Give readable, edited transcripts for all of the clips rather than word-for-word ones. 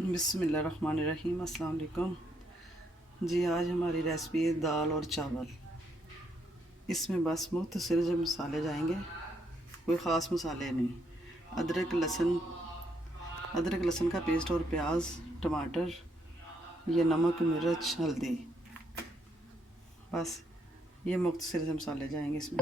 बिस्मिल्लाहिर्रहमानिर्रहीम, अस्सलाम वालेकुम जी। आज हमारी रेसिपी है दाल और चावल। इसमें बस मुख्तसर जो मसाले जाएंगे, कोई ख़ास मसाले नहीं। अदरक लहसुन का पेस्ट और प्याज, टमाटर, ये नमक, मिर्च, हल्दी, बस ये मुख्तसर से मसाले जाएंगे इसमें।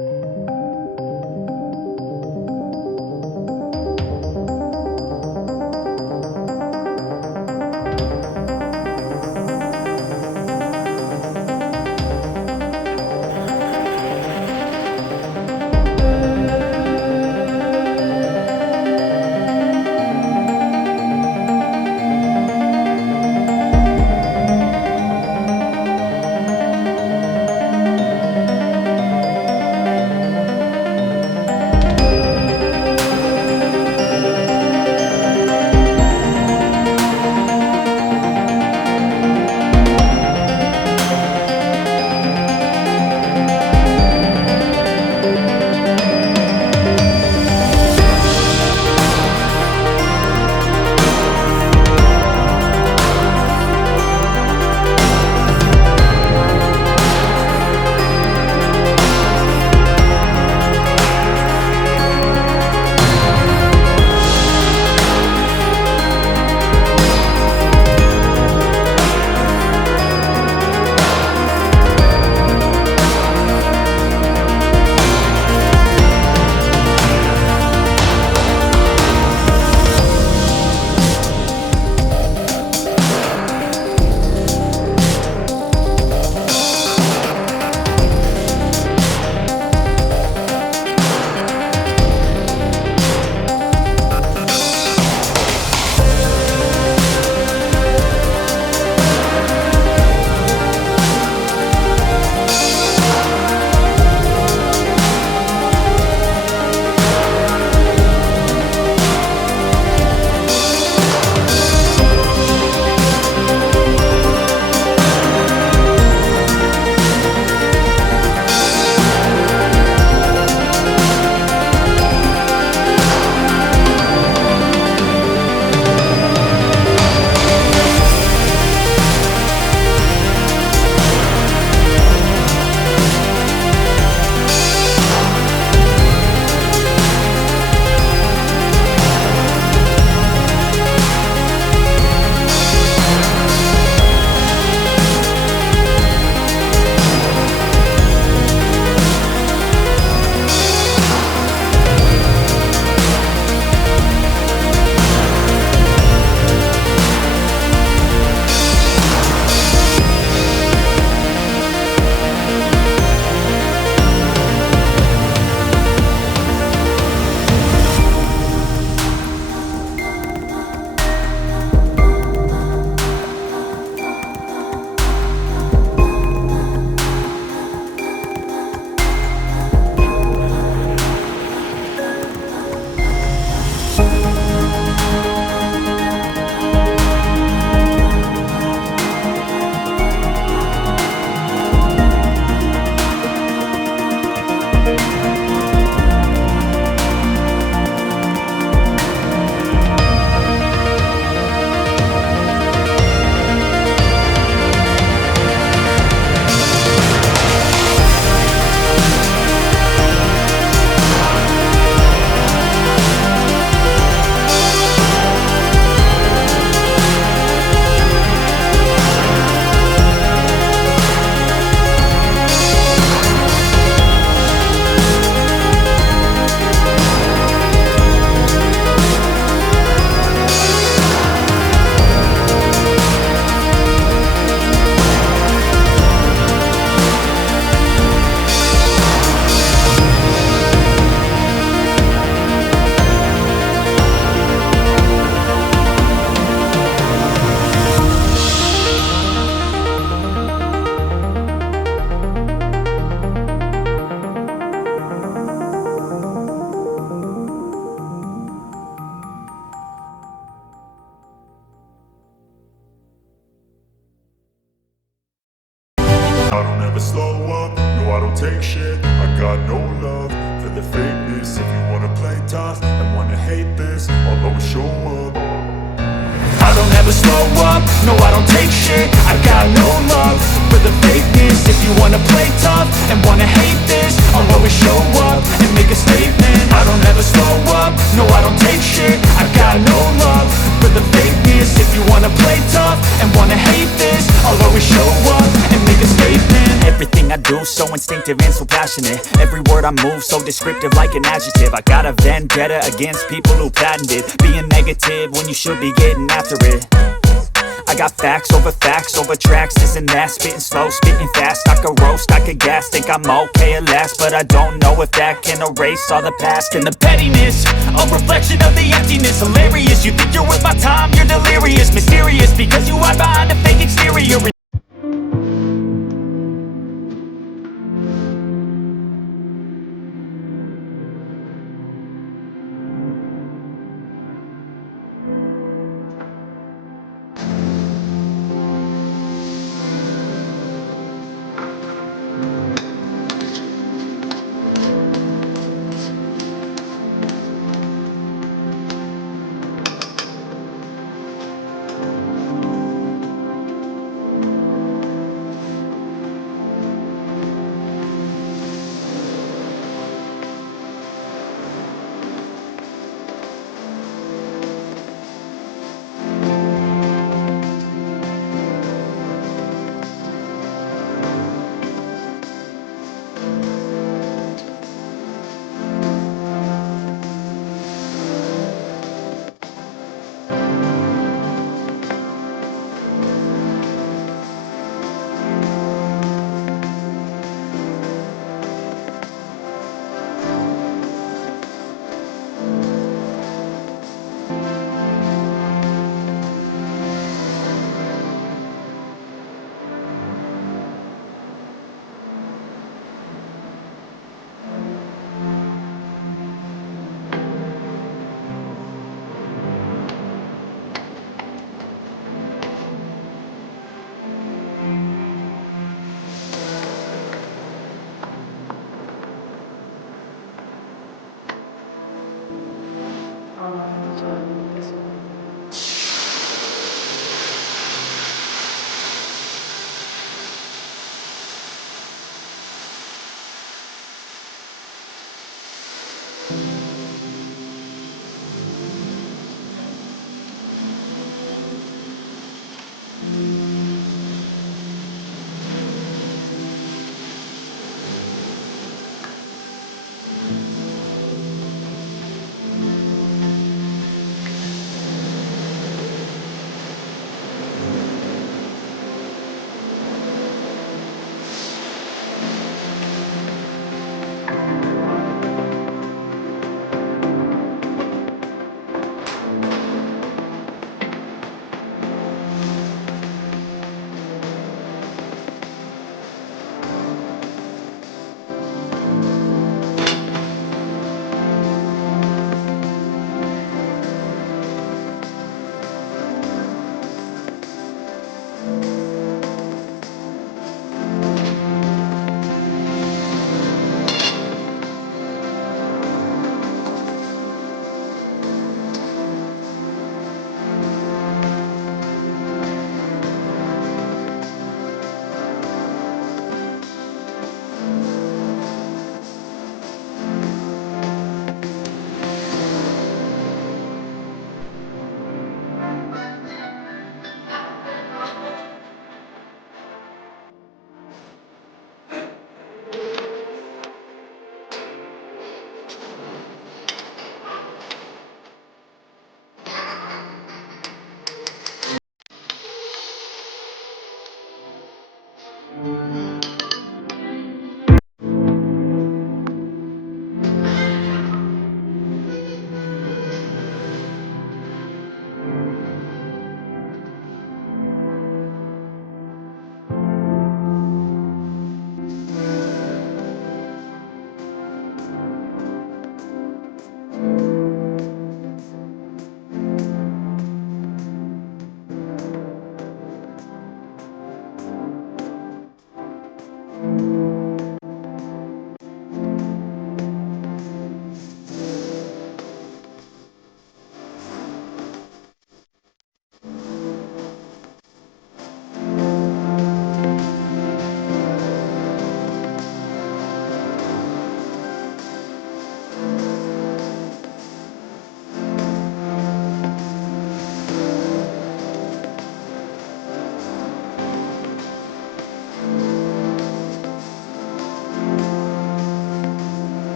I don't ever slow up, no I don't take shit. I got no love for the fakeness. If you wanna play tough and wanna hate this, I'll always show up. I don't ever never slow up, no I don't take shit. I got no love for the fakeness. If you wanna play tough and wanna hate this, I'll always show up and make a statement. I don't ever slow up, no I don't take shit. I got no love for the fakeness. If you wanna play tough and wanna hate this, I'll always show up and make a statement. Everything I do so instinctive and so passionate. Every word I move so descriptive like an adjective. I got a vendetta against people who patented being negative when you should be getting after it. I got facts over tracks, this and that. Spitting slow, spitting fast. I could roast, I could gas. Think I'm okay at last, but I don't know if that can erase all the past. And the pettiness, a reflection of the emptiness. Hilarious, you think you're worth my time, you're delirious. Mysterious, because you hide behind a fake exterior.